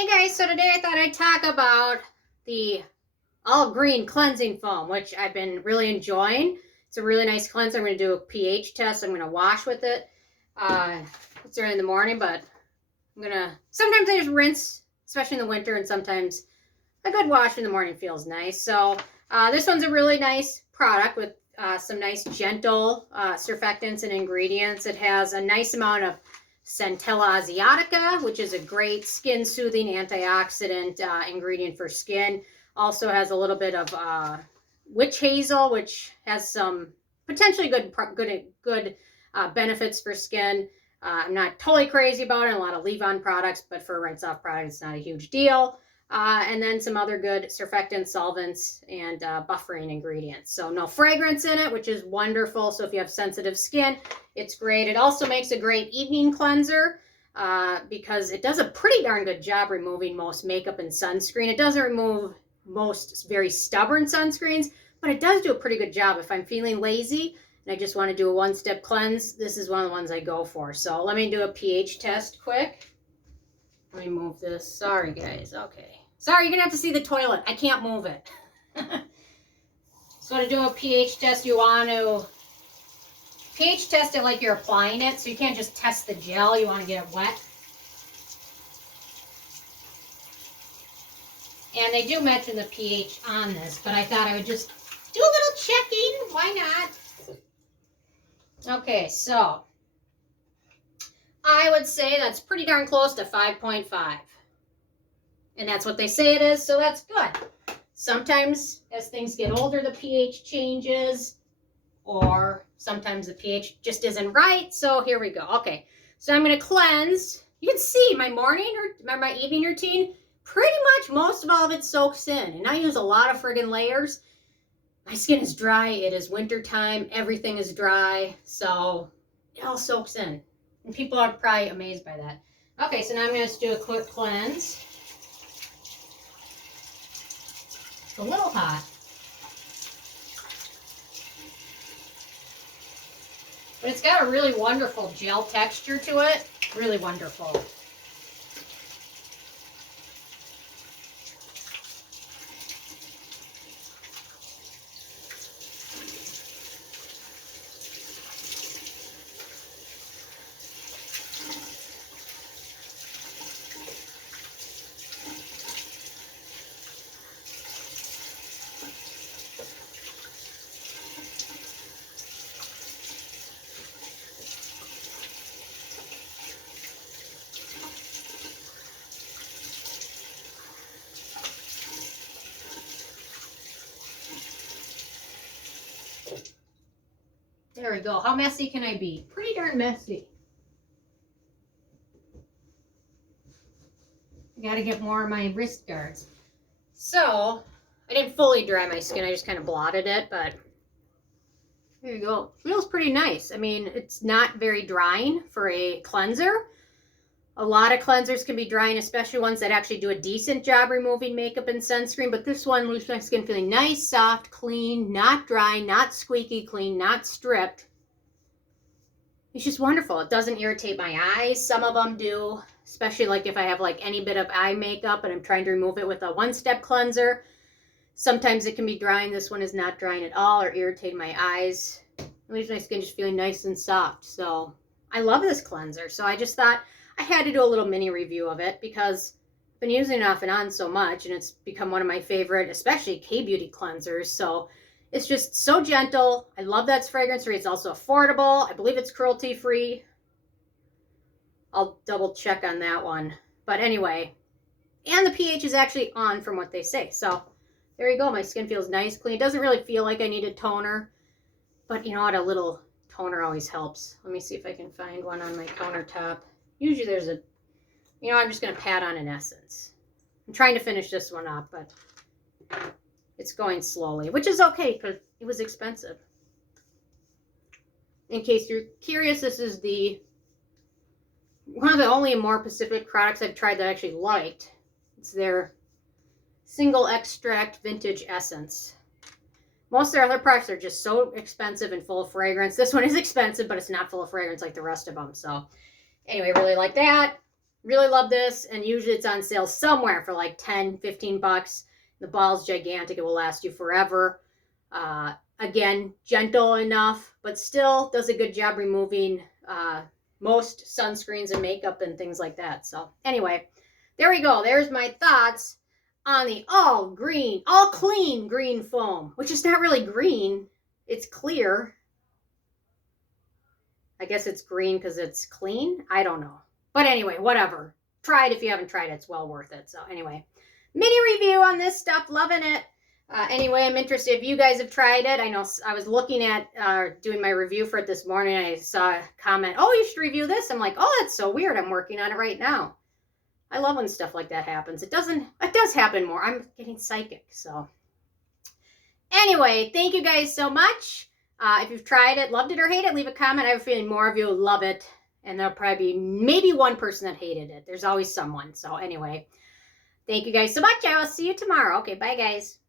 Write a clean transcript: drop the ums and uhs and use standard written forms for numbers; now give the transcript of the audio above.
Hey guys, so today I thought I'd talk about the all green cleansing foam, which I've been really enjoying. It's a really nice cleanser. I'm going to do a pH test. I'm going to wash with it. It's early in the morning, but sometimes I just rinse, especially in the winter, and sometimes a good wash in the morning feels nice. So this one's a really nice product with some nice gentle surfactants and ingredients. It has a nice amount of Centella Asiatica, which is a great skin soothing antioxidant ingredient for skin. Also has a little bit of witch hazel, which has some potentially good benefits for skin. I'm not totally crazy about it. A lot of leave-on products, but for a rinse-off product, it's not a huge deal. And then some other good surfactants, solvents, and buffering ingredients. So no fragrance in it, which is wonderful. So if you have sensitive skin, it's great. It also makes a great evening cleanser because it does a pretty darn good job removing most makeup and sunscreen. It doesn't remove most very stubborn sunscreens, but it does do a pretty good job. If I'm feeling lazy and I just want to do a one-step cleanse, this is one of the ones I go for. So let me do a pH test quick. Let me move this. Sorry, guys. Okay. Sorry, you're going to have to see the toilet. I can't move it. So to do a pH test, you want to pH test it like you're applying it. So you can't just test the gel. You want to get it wet. And they do mention the pH on this, but I thought I would just do a little checking. Why not? Okay, so I would say that's pretty darn close to 5.5. And that's what they say it is, so that's good. Sometimes as things get older, the pH changes, or sometimes the pH just isn't right. So here we go. Okay, so I'm going to cleanse. You can see my morning or my evening routine, pretty much most of all of it soaks in. And I use a lot of friggin' layers. My skin is dry. It is winter time. Everything is dry. So it all soaks in. And people are probably amazed by that. Okay, so now I'm going to do a quick cleanse. It's a little hot. But it's got a really wonderful gel texture to it. Really wonderful. There we go. How messy can I be? Pretty darn messy. I gotta get more of my wrist guards. So, I didn't fully dry my skin. I just kind of blotted it, but there you go. Feels pretty nice. I mean, it's not very drying for a cleanser. A lot of cleansers can be drying, especially ones that actually do a decent job removing makeup and sunscreen. But this one leaves my skin feeling nice, soft, clean, not dry, not squeaky clean, not stripped. It's just wonderful. It doesn't irritate my eyes. Some of them do, especially like if I have like any bit of eye makeup and I'm trying to remove it with a one-step cleanser. Sometimes it can be drying. This one is not drying at all or irritating my eyes. It leaves my skin just feeling nice and soft. So I love this cleanser. So I just thought I had to do a little mini review of it because I've been using it off and on so much, and it's become one of my favorite, especially K-beauty cleansers. So it's just so gentle. I love that it's fragrance-free. It's also affordable. I believe it's cruelty-free. I'll double check on that one. But anyway, and the pH is actually on from what they say. So there you go. My skin feels nice, clean. It doesn't really feel like I need a toner, but you know what? A little toner always helps. Let me see if I can find one on my countertop. Usually there's a, you know, I'm just going to pat on an Essence. I'm trying to finish this one up, but it's going slowly, which is okay because it was expensive. In case you're curious, this is one of the only More Pacific products I've tried that I actually liked. It's their single extract vintage essence. Most of their other products are just so expensive and full of fragrance. This one is expensive, but it's not full of fragrance like the rest of them. So anyway, really like that. Really love this, and usually it's on sale somewhere for like 10, 15 bucks. The ball's gigantic. It will last you forever. Again, gentle enough, but still does a good job removing most sunscreens and makeup and things like that. So anyway, there we go. There's my thoughts on the all clean green foam, which is not really green. It's clear. I guess it's green because it's clean. I don't know. But anyway, whatever. Try it if you haven't tried it. It's well worth it. So anyway, mini review on this stuff. Loving it. Anyway, I'm interested if you guys have tried it. I know I was looking at doing my review for it this morning. I saw a comment, oh, you should review this. I'm like, oh, that's so weird. I'm working on it right now. I love when stuff like that happens. It does happen more. I'm getting psychic. So anyway, thank you guys so much. If you've tried it, loved it or hate it, leave a comment. I have a feeling more of you will love it. And there'll probably be maybe one person that hated it. There's always someone. So anyway, thank you guys so much. I will see you tomorrow. Okay, bye guys.